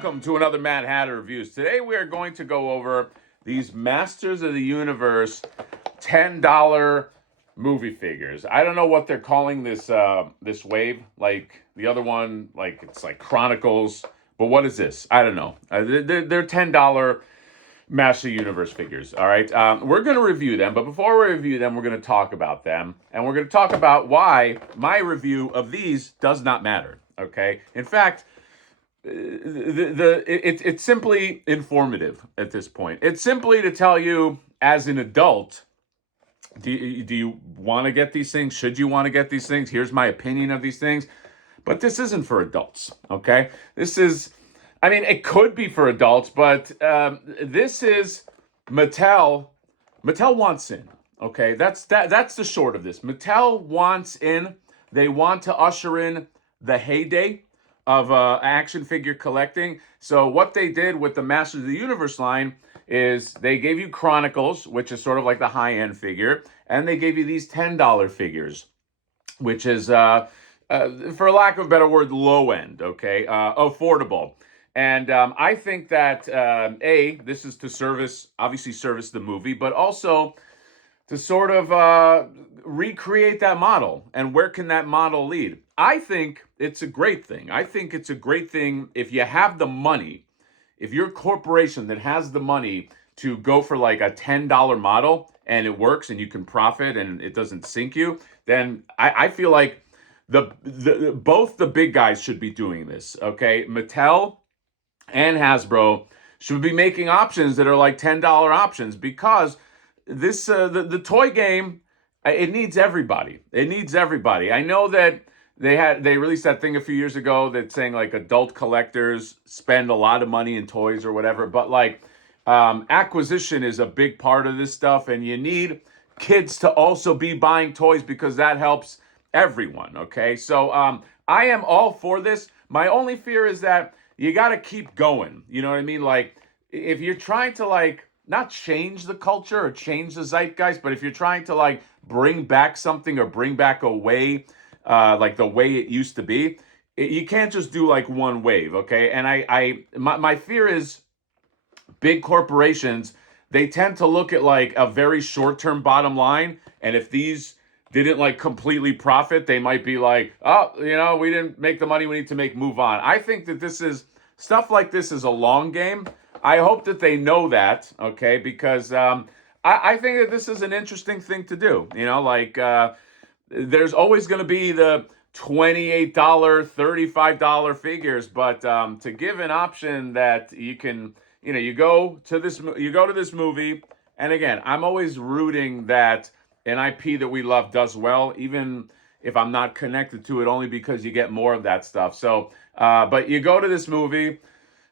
welcome to another Mad Hatter Reviews. Today we are going to go over these Masters of the Universe $10 movie figures. I don't know what they're calling this wave. Like the other one, like it's like Chronicles. But what is this? I don't know. They're $10 Master Universe figures. All right, we're going to review them, but before we review them, we're going to talk about them, and we're going to talk about why my review of these does not matter. Okay, in fact, it's simply informative at this point. It's simply to tell you, as an adult, do you want to get these things? Should you want to get these things? Here's my opinion of these things. But this isn't for adults, okay? This is, I mean, it could be for adults, but this is Mattel. Mattel wants in, okay? That's the short of this. Mattel wants in. They want to usher in the heyday of action figure collecting. So what they did with the Masters of the Universe line is they gave you Chronicles, which is sort of like the high-end figure, and they gave you these $10 figures, which is, for lack of a better word, low end, okay, affordable. And I think that, this is to obviously service the movie, but also to sort of recreate that model. And where can that model lead? I think it's a great thing. I think it's a great thing if you have the money, if you're a corporation that has the money to go for like a $10 model and it works and you can profit and it doesn't sink you, then I feel like both the big guys should be doing this, okay? Mattel and Hasbro should be making options that are like $10 options, because this the toy game, it needs everybody. It needs everybody. I know that they released that thing a few years ago that's saying like adult collectors spend a lot of money in toys or whatever, but like acquisition is a big part of this stuff, and you need kids to also be buying toys because that helps everyone. Okay, so I am all for this. My only fear is that you got to keep going. You know what I mean? Like if you're trying to like not change the culture or change the zeitgeist, but if you're trying to like bring back something or bring back a way, like the way it used to be, you can't just do like one wave, okay? And my fear is big corporations, they tend to look at like a very short-term bottom line, and if these didn't like completely profit, they might be like, oh, we didn't make the money we need to move on. I think that stuff like this is a long game. I hope that they know that, okay? Because I think that this is an interesting thing to do. There's always going to be the $28, $35 figures, but to give an option that you can, you go to this movie, and again, I'm always rooting that an IP that we love does well, even if I'm not connected to it, only because you get more of that stuff. So, but you go to this movie,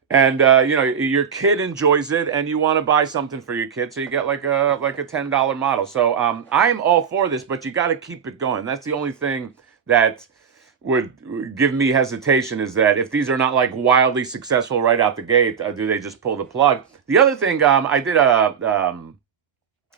and your kid enjoys it, and you want to buy something for your kid, so you get like a $10 model. So I'm all for this, but you got to keep it going. That's the only thing that would give me hesitation, is that if these are not like wildly successful right out the gate, do they just pull the plug? The other thing,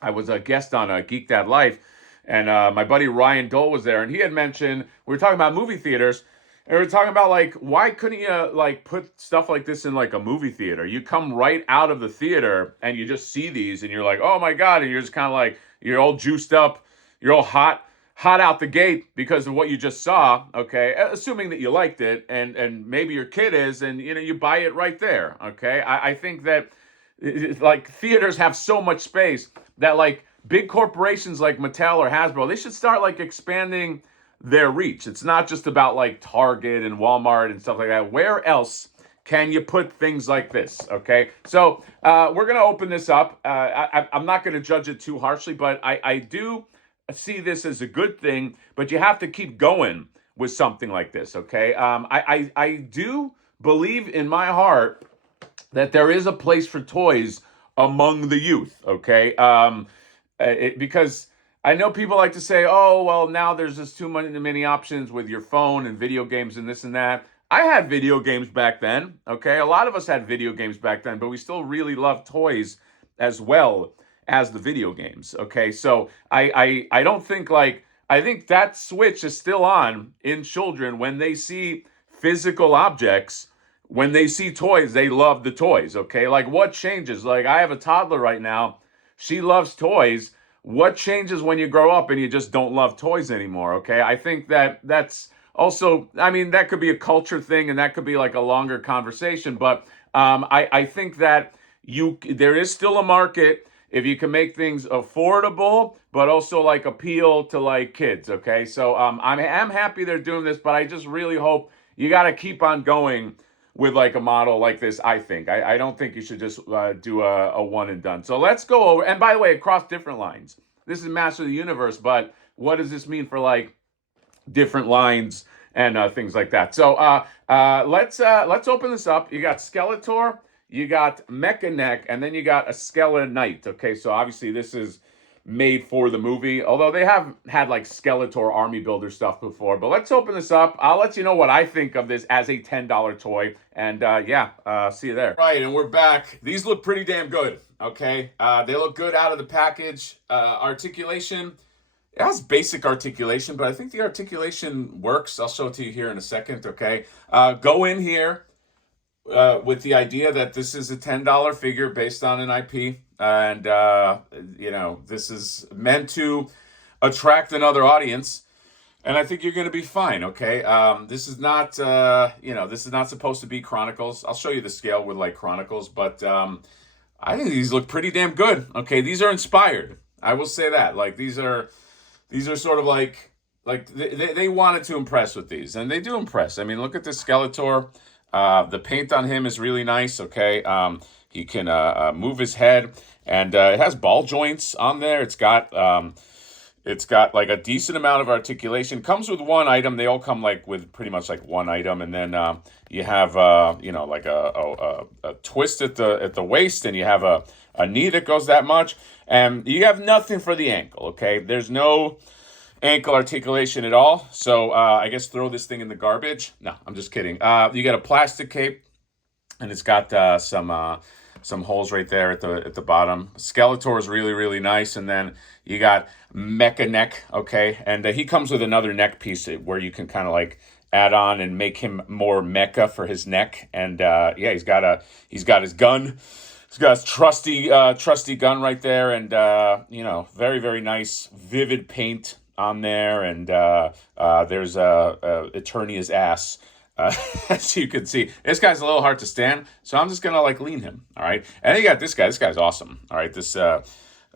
I was a guest on Geek Dad Life, and my buddy Ryan Dole was there, and he had mentioned, we were talking about movie theaters. And we were talking about, like, why couldn't you, like, put stuff like this in, like, a movie theater? You come right out of the theater, and you just see these, and you're like, oh, my God. And you're just kind of like, you're all juiced up. You're all hot out the gate because of what you just saw, okay? Assuming that you liked it, and maybe your kid is, and, you buy it right there, okay? I think that, like, theaters have so much space that, like, big corporations like Mattel or Hasbro, they should start, like, expanding their reach. It's not just about like Target and Walmart and stuff like that. Where else can you put things like this? Okay, so we're gonna open this up. I'm not gonna judge it too harshly, but I do see this as a good thing. But you have to keep going with something like this. Okay, I do believe in my heart that there is a place for toys among the youth. Okay, because I know people like to say, oh, well, now there's just too many options with your phone and video games and this and that. I had video games back then, okay? A lot of us had video games back then, but we still really love toys as well as the video games, okay? So I don't think I think that switch is still on in children when they see physical objects when they see toys, they love the toys, okay? Like, what changes? Like, I have a toddler right now. She loves toys. What changes when you grow up and you just don't love toys anymore, okay? I think that that's also, I mean, that could be a culture thing and that could be like a longer conversation, but I think that there is still a market if you can make things affordable, but also like appeal to like kids, okay? So I'm happy they're doing this, but I just really hope you got to keep on going with like a model like this. I think I don't think you should just do a one and done. So let's go over, and by the way, across different lines. This is Master of the Universe, but what does this mean for like different lines and things like that? So let's open this up. You got Skeletor, you got Mechanic, and then you got a Skele-Knight. Okay, so obviously this is made for the movie, although they have had like Skeletor army builder stuff before. But let's open this up. I'll let you know what I think of this as a $10 toy, and see you there. Right, and we're back. These look pretty damn good. Okay, they look good out of the package. Articulation, it has basic articulation, but I think the articulation works. I'll show it to you here in a second. Okay, go in here with the idea that this is a $10 figure based on an IP, and this is meant to attract another audience, and I think you're going to be fine. Okay, this is not this is not supposed to be Chronicles. I'll show you the scale with like Chronicles, but I think these look pretty damn good. Okay, these are inspired. I will say that. Like these are sort of like they wanted to impress with these, and they do impress. I mean, look at this Skeletor. The paint on him is really nice. Okay, he can move his head, and it has ball joints on there. It's got like a decent amount of articulation. Comes with one item. They all come like with pretty much like one item, and then you have like a twist at the waist, and you have a knee that goes that much, and you have nothing for the ankle. Okay, there's no ankle articulation at all. So I guess throw this thing in the garbage. No, I'm just kidding. You got a plastic cape, and it's got some holes right there at the bottom. Skeletor is really, really nice. And then you got Mecha Neck, okay? And he comes with another neck piece where you can kind of like add on and make him more mecha for his neck. And he's got his gun. He's got his trusty gun right there, and very, very nice, vivid paint on there, and there's Eternia's ass. As you can see, this guy's a little hard to stand, so I'm just gonna like lean him. All right, and then you got this guy. This guy's awesome. All right, this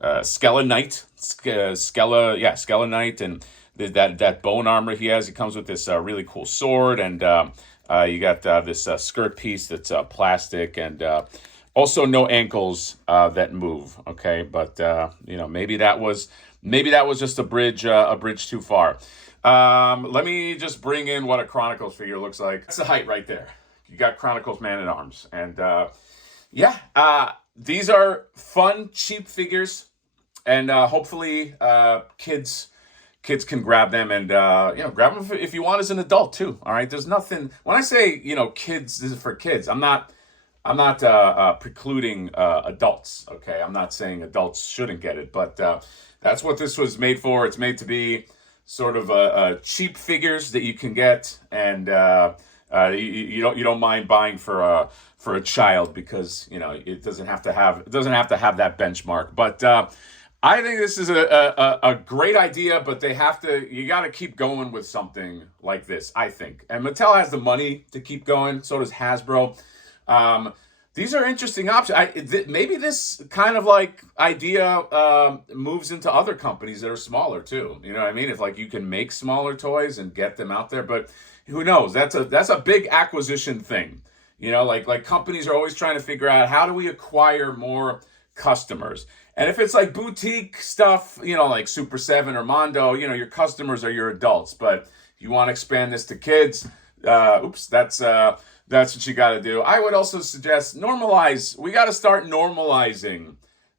Skele-Knight, Skele-Knight, and that bone armor he has. He comes with this really cool sword, and you got this skirt piece that's plastic, and also no ankles that move. Okay, but maybe that was just a bridge too far. Let me just bring in what a Chronicles figure looks like. That's the height right there. You got Chronicles Man-at-Arms. And these are fun, cheap figures. And hopefully kids can grab them, and grab them if you want as an adult too. All right. There's nothing, when I say, kids, this is for kids. I'm not precluding adults. Okay. I'm not saying adults shouldn't get it, but that's what this was made for. It's made to be sort of cheap figures that you can get, and you don't mind buying for a child, because it doesn't have to have that benchmark. But I think this is a great idea, but you got to keep going with something like this, I think. And Mattel has the money to keep going. So does Hasbro. These are interesting options. Maybe this kind of like idea moves into other companies that are smaller too. You know what I mean? If like you can make smaller toys and get them out there, but who knows? That's a big acquisition thing. Like companies are always trying to figure out, how do we acquire more customers? And if it's like boutique stuff, like Super 7 or Mondo, your customers are your adults. But if you want to expand this to kids, that's what you got to do. I would also suggest we got to start normalizing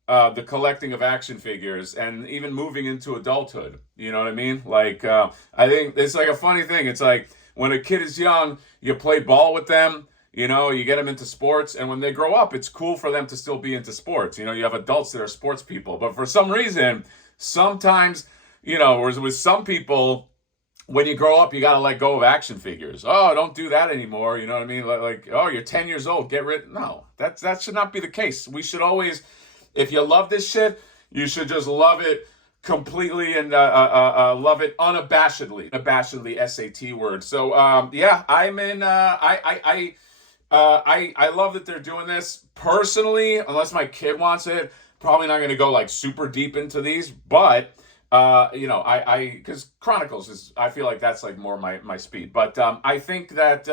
the collecting of action figures, and even moving into adulthood. You know what I mean? Like, I think it's like a funny thing. It's like when a kid is young, you play ball with them, you get them into sports, and when they grow up, it's cool for them to still be into sports. You have adults that are sports people, but for some reason, sometimes, with some people, when you grow up, you got to let go of action figures. Oh, don't do that anymore. You know what I mean? Like, oh, you're 10 years old. Get rid. No, that should not be the case. We should always, if you love this shit, you should just love it completely and love it unabashedly. Unabashedly, SAT word. So yeah, I'm in. I love that they're doing this. Personally, unless my kid wants it, probably not going to go like super deep into these, but you know, because Chronicles is, I feel like that's like more my speed. But I think that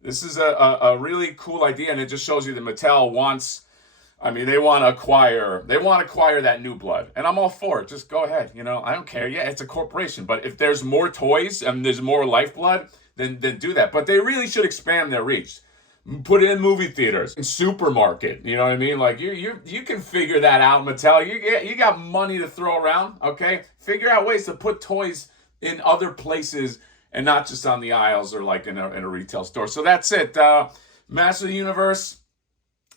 this is a really cool idea, and it just shows you that Mattel wants. I mean, they want to acquire that new blood, and I'm all for it. Just go ahead, you know. I don't care. Yeah, it's a corporation, but if there's more toys and there's more lifeblood, then do that. But they really should expand their reach. Put it in movie theaters, in supermarket. You know what I mean? Like you can figure that out, Mattel. You got money to throw around. Okay, figure out ways to put toys in other places and not just on the aisles or like in a retail store. So that's it. Master of the Universe.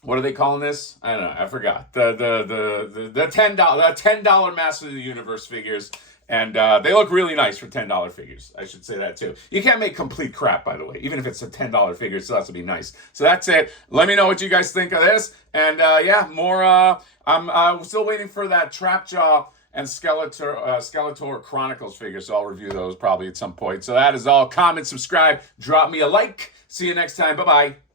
What are they calling this? I don't know. I forgot. The $10 Master of the Universe figures. And they look really nice for $10 figures. I should say that too. You can't make complete crap, by the way. Even if it's a $10 figure, so that's to be nice. So that's it. Let me know what you guys think of this. And yeah, more. I'm still waiting for that Trapjaw and Skeletor Chronicles figure. So I'll review those probably at some point. So that is all. Comment, subscribe, drop me a like. See you next time. Bye bye.